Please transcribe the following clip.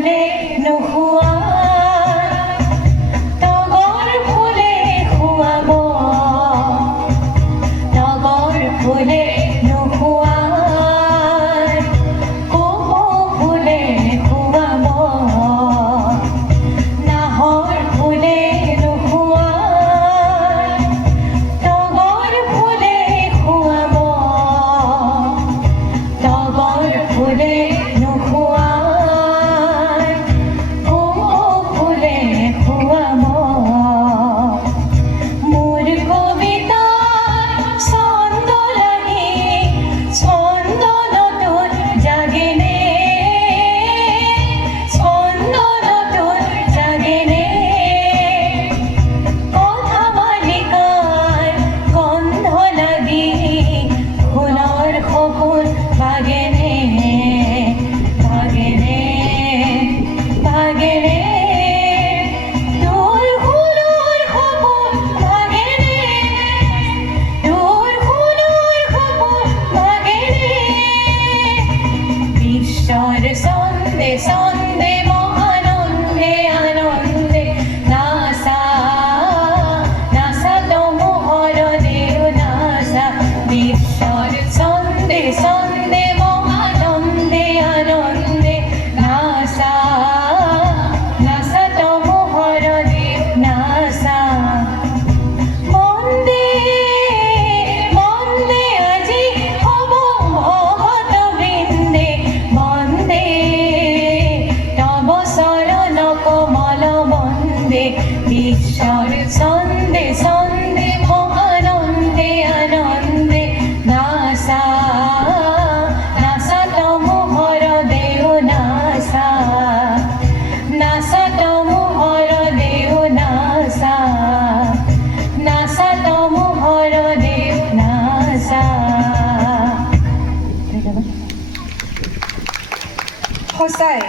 ফুলে নোহোৱা তগৰ ফুলে খুৱাব তগৰ ফুলে নোহোৱা কপৌ ফুলে খুৱাব নাহৰ ফুলে নোহোৱা তগৰ ফুলে খুৱাব তগৰ ফুলে নোহোৱা Sonde, sonde, mohanonde, anonde, nasa, nasa tomo horo deo nasa, bishor sonde, sonde, mohanonde, anonde, nasa, nasa tomo horo deo nasa. Monde, monde aji hobo bhogot brinde, bande তব চরণ কমল বন্দে ঈশ্বর ছন্দে ছন্দে মহানন্দে আনন্দে নাসা নাসা তম হর দেহ নাসা নাসা তম হর দেহ নাসা নাসা তম হর দেহ নাসা সঁচাই